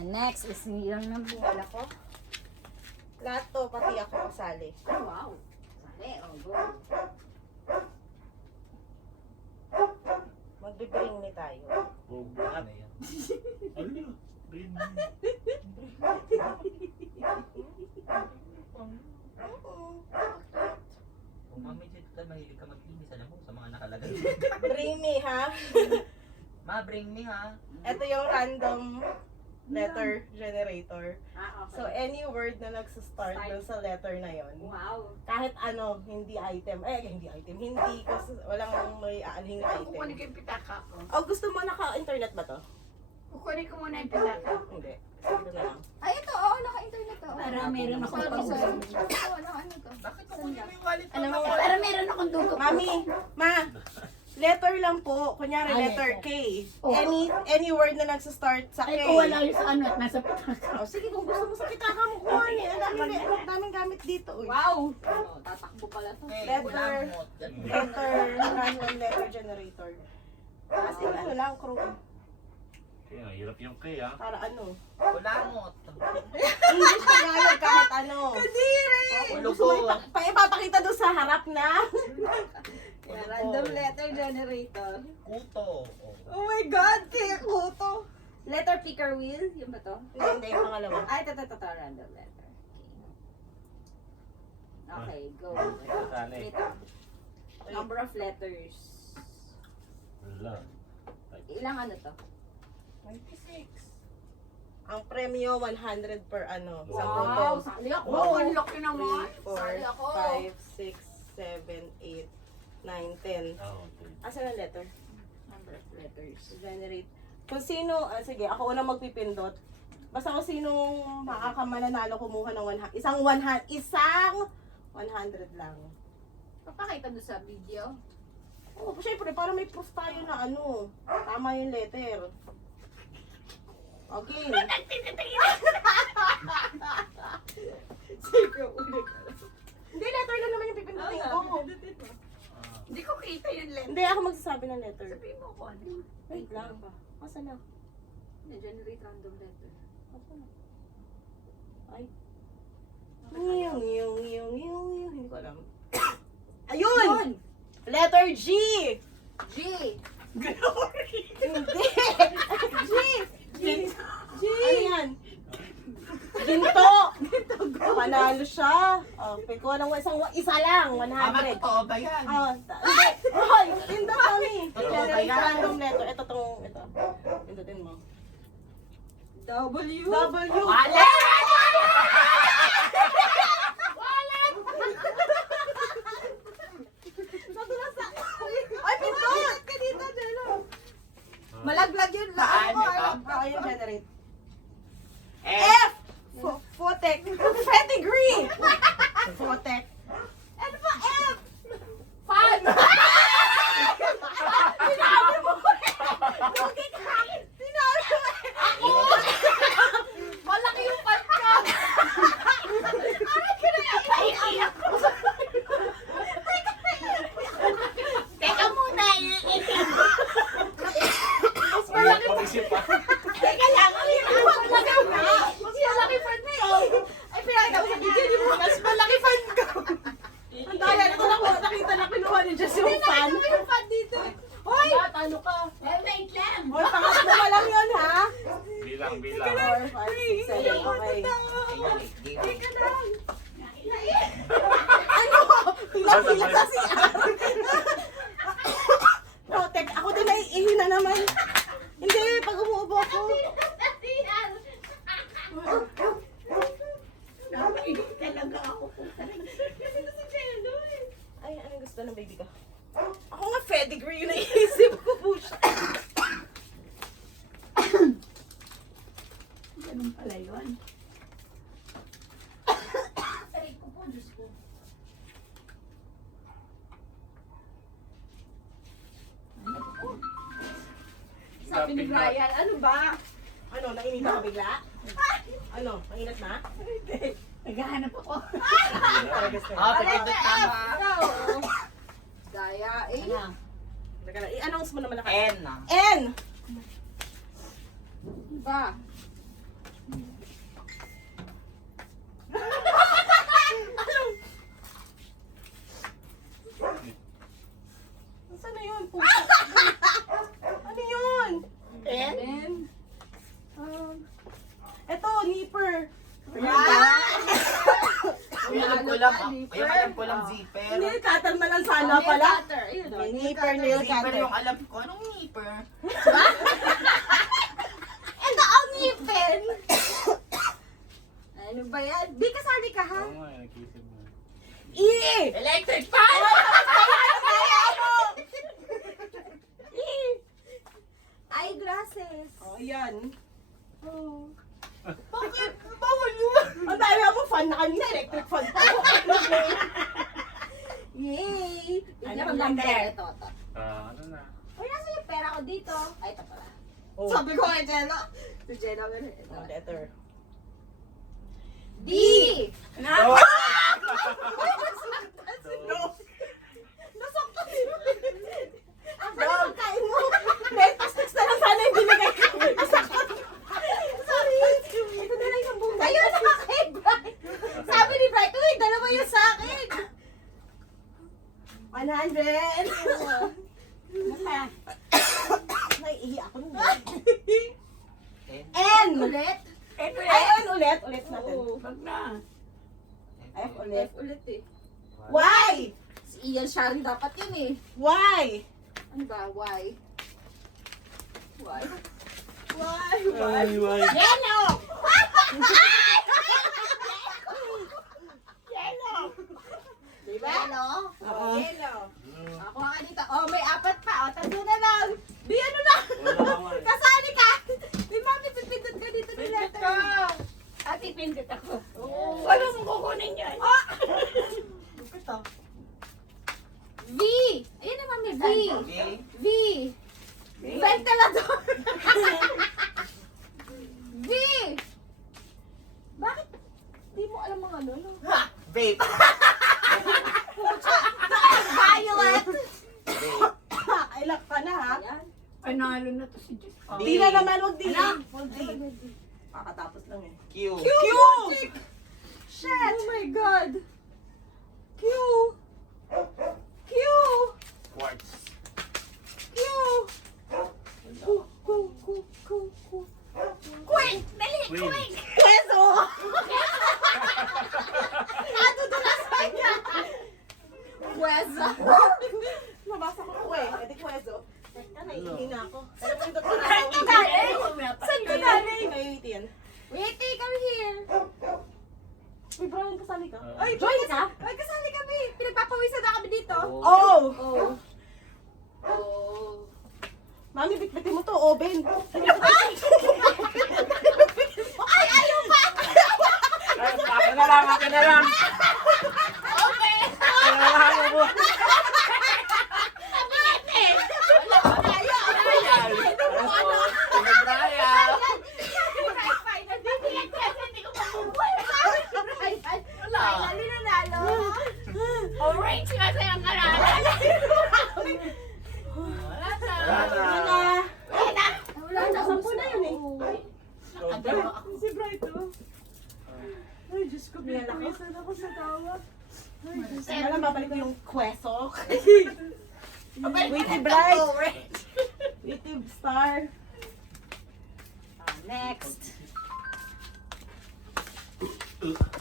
And next is yung nabuwala ko. Lahat to, pati ako kasali. Oh, wow. Sali, oh, go. Magbe-bring ni tayo. Oh, ano yan? Ano yun? Bring me. Kung mami dito mahilig ka mag-inis, alam mo, sa mga nakalagay. Bring me, ha? Ma, bring me ha. Ito yung random letter generator. Ah, okay. So, any word na nagsa-start dun sa letter na yon, Wow. kahit ano, hindi item. Hindi kasi walang may aaning Kukunin item. ko yung pitaka ko. Oh, gusto mo naka-internet ba to? Kukunin ko muna yung pitaka. Hindi. Sige na lang. Ay, ito. Oo, naka-internet to. Para meron akong Sorry, pag-usap. sorry. Oo, ano to? Bakit kukunin mo yung wallet mo? Alam mo, Para meron akong dugo. Mami, ma, letter lang po. Kunyari, Ah, letter K. Oh. Any word na nagsa-start sa K. Ay, kung wala yung sa ano at nasa pitaka. Oh, sige, kung gusto mo sa pitaka mo, kuha niya. Ang daming gamit dito. Uy. Wow. Oh, tatakbo pala to. Eh, Letter. kulamot. Random letter generator. As in, ano lang, crew. Kaya, hirap yung kay ha. Para ano. Kulamot. English Tagalog kahit ano. Kadiri! Ulo Gusto ko. mo ipapakita doon sa harap na. Ulo Random ko. letter generator. Kuto. Oh my God! Kaya ko to. Letter picker wheel. Yung ba to? Hindi, yung pangalawa. Ay, ito. Random letter. Okay, go. Sana eh. Ito. Number of letters. Wala. Ilang ano to? 96. Ang premyo, 100 per ano. Sa Wow. boto. Sali ako. Wow, ang laki naman. 3, 4, Sali ako. 5, 6, 7, 8, 9, 10. Oh, okay. Asan ang letter? Number of letters. Generate. Kung sino, sige, ako unang magpipindot. Basta kung sinong makakamananalo kumuha ng 100. Isang 100 lang. Papakita doon sa video. Oo, syempre, para may proof tayo na ano. Tama yung letter. Okay. Sige, ulit. Hindi, letter lang naman yung pipindutin ko. Hindi ko kita yung lens. Hindi, ako magsasabi ng letter. Sabihin mo ko ano. Wait lang. Asa na? Na-generate random letter. Asa na? Ay. Yung. Hindi ko alam. Ayun! Letter G! G. Hindi! G! G! Ano yan? Ginto! Panalo siya. Okay, ko lang isa lang, 100. Totoo ba yan? Hindi. Hoy, pindot kami. Totoo ba Generate yan? random letter. Ito. Pindutin mo. W. W. Wala! Ay, pindot! Ka dito, Jello. Malaglag yun lang. Saan ito? Ayun, generate. F! Fotek. Pedigree! Fotek. Ano ba F? Fan! Sinabi mo Lugi ka! Sinabi mo Malaki yung fan ko! Naiiyak ko. Teka muna. Mas malaki Pag-isip pa. Teka lang. Mas malaki fan na eh. Ay, pinakita ko sa video niyo. Mas malaki fan ko. Ang daya, ito lang ko. Nakita na kinuha ni Jess yung fan. Hindi yung fan dito. Hoy! Ano ka? Wait lang. Hoy, pangatlo pa lang yun, ha? Bilang. 4, 5, 6, 7, okay. Teka lang. Ano? Pila-pila sa CR. Protek, ako din naiihi na naman. Hindi, pag umuubo ako. Napainig talaga ako. Ay, anong gusto ng baby ko? Ako nga pedigree yung naiisip ko po siya. Ganun pala yun. Ay, ko po, Diyos ko. Sabi ni Brian, ano ba? Ano, nainita ka bigla? Ano, nainat na? Naghahanap ako. Ah, pagkindot tama. Daya, eh. Ano? Teka lang, i-announce mo naman na N. N! Ba? Saan na yun? Puso. Ano yun? Then, Eto, nipper. Ay, alam ko lang. Ay, alam ko lang zipper. Nail cutter na lang sana nail pala. cutter. Ayun, oh, May nail nipper, cutter. nail Zipper cutter. yung alam ko. Anong nipper? Ito ang ngipin! Ano ba yan? Di kasali ka ha? Oo nga, nag-isip mo. Electric fan! Eyeglasses. Oh, yan. Oh. Bakit? Bawal yun. Ang dami mo fan na kanina. Electric fan pa. Yay! Ano Bigyan ko ang number. number? Ito, ito. Ano na? Ay, nasa yung pera ko dito. Ay, ito pala. Oh. Sabi ko kay Jenna. Si Jenna, ito. Oh, letter. D! No! Nasaktan yun. Ang Dog. pagkain mo. Mentos next na lang sana yung binigay ko. Nasaktan. Sorry. Ito na lang yung buhay. Ayun na kay Bright. Sabi ni Bright, uy, dalawa yun sa akin. 100. Naiihi ako nun. N ulit. Ay, N ulit. Ulit natin. Wag na. F ulit. F ulit eh. Y! Si Ian Sharon dapat yun eh. Y! Ano ba? Y? Y? Y! Ay, why? Yellow! Yellow! Diba? Yellow? Oo. Yellow. Ako ka dito. Oh, may apat pa. O, tatlo na lang. Di ano na. Wala ka nga. Kasali ka. Di mami, pipindot ka dito ng letter. At ipindot ako. Oo. Wala mong kukunin yan. Ito. V. Ayun na mami, V. Okay? V. Ventilador. V. Bakit? Di mo alam mga ano, no? Ha! Vape! Violet. Vape. Ilak ka na ha. Ayan. Panalo na to si Diyos. D. Di na naman, huwag di. Ano? Huwag di. Kakatapos lang eh. Q. Q! Shit! Oh my God! Q! Q! Quartz. Q! Quick! Dali! Queen. Quick! Kweso! Nadudulas pa niya! Kweso! Nabasa ko po eh. Pwede kwezo. Teka, naiihi na ako. Alam mo yung doktor na Saan ka galing? Saan ka galing? Naiihi yan. Wait, come here! Uy, Brian, kasali ka? Ay, join ka? Ay, kasali kami! Pinagpapawisan na kami dito! Oh! Oh! Oh! Mami, bitbitin mo to, oven. Ay! Ay, ayaw pa! Ay, akin na lang, akin na lang. Okay! Kailangan mo. Brian! Finally nanalo! Orange kasi ang kalalan. Wala Wala. na. Wala na, 10 na yun eh. Si Bright, oh. Ay, Diyos ko, pinawisan ako sa tawa. Ay, Diyos ko. Alam, babalik ko yung kwesok. Witty Bright. Witty Star. Next.